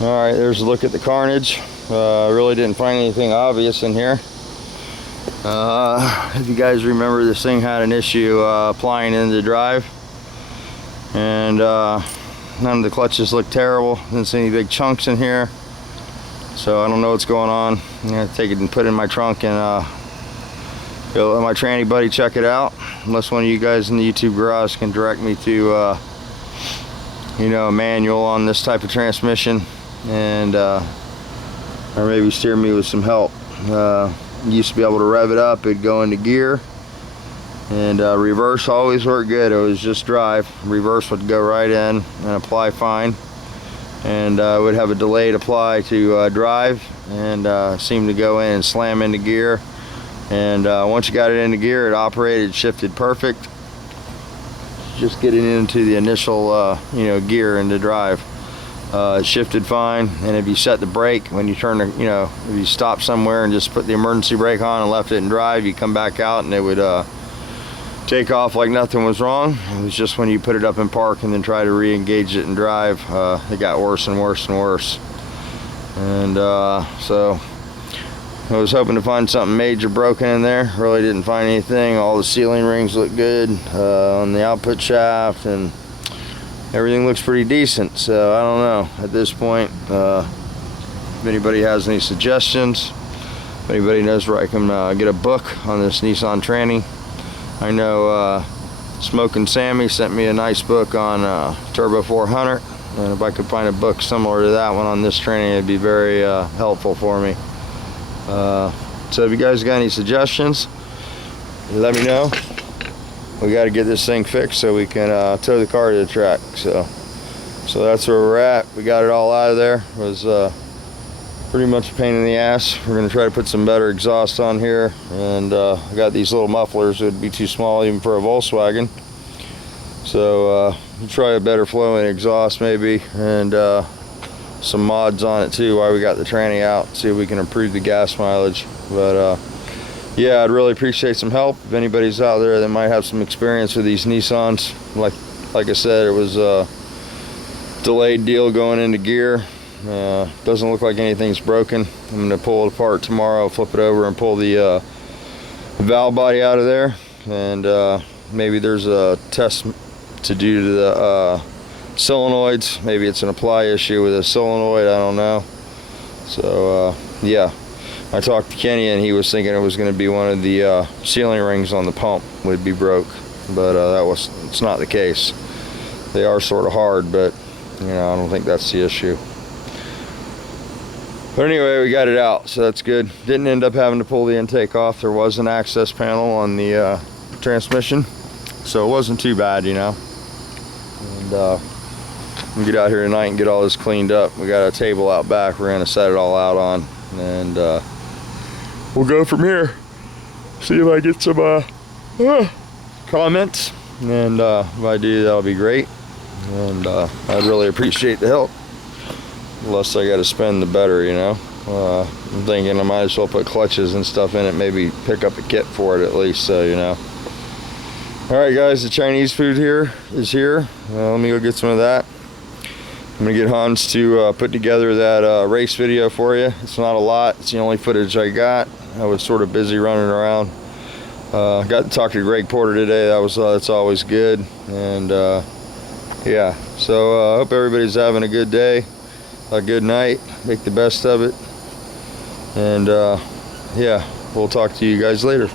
Alright, there's a look at the carnage. Really didn't find anything obvious in here. If you guys remember, this thing had an issue applying into the drive, and none of the clutches look terrible. Didn't see any big chunks in here, so I don't know what's going on. I'm gonna take it and put it in my trunk and go let my tranny buddy check it out, unless one of you guys in the YouTube garage can direct me to a manual on this type of transmission, and or maybe steer me with some help. Used to be able to rev it up, it'd go into gear, and reverse always worked good. It was just drive. Reverse would go right in and apply fine, and would have a delayed apply to drive, and seemed to go in and slam into gear. And once you got it into gear, it operated, shifted perfect. Just getting into the initial gear into drive, it shifted fine. And if you set the brake, when you turn the, if you stop somewhere and just put the emergency brake on and left it in drive, you come back out and it would take off like nothing was wrong. It was just when you put it up in park and then try to re-engage it in drive, it got worse and worse and worse. And so I was hoping to find something major broken in there. Really didn't find anything. All the sealing rings look good on the output shaft, and everything looks pretty decent. So I don't know at this point. If anybody has any suggestions, if anybody knows where I can get a book on this Nissan tranny. I know Smoking Sammy sent me a nice book on Turbo 400, and if I could find a book similar to that one on this tranny, it'd be very helpful for me. So if you guys got any suggestions, let me know. We got to get this thing fixed so we can tow the car to the track. So that's where we're at. We got it all out of there. It was pretty much a pain in the ass. We're going to try to put some better exhaust on here, and I got these little mufflers that would be too small even for a Volkswagen. So we'll try a better flowing exhaust maybe, and some mods on it too while we got the tranny out, see if we can improve the gas mileage. But yeah, I'd really appreciate some help. If anybody's out there that might have some experience with these Nissans, like I said, it was a delayed deal going into gear. Doesn't look like anything's broken. I'm going to pull it apart tomorrow, flip it over and pull the valve body out of there, and maybe there's a test to do to the solenoids. Maybe it's an apply issue with a solenoid, I don't know. So yeah, I talked to Kenny and he was thinking it was going to be one of the sealing rings on the pump would be broke, but it's not the case. They are sort of hard, but I don't think that's the issue. But anyway, we got it out, so that's good. Didn't end up having to pull the intake off. There was an access panel on the transmission, so it wasn't too bad, And we'll get out here tonight and get all this cleaned up. We got a table out back we're going to set it all out on, and we'll go from here. See if I get some comments, and if I do, that'll be great. And I'd really appreciate the help. The less I got to spend, the better, I'm thinking I might as well put clutches and stuff in it, maybe pick up a kit for it at least, so Alright guys, the Chinese food is here. Let me go get some of that. I'm going to get Hans to put together that race video for you. It's not a lot. It's the only footage I got. I was sort of busy running around. Got to talk to Greg Porter today. That's always good. And yeah, so I hope everybody's having a good day, a good night. Make the best of it. And yeah, we'll talk to you guys later.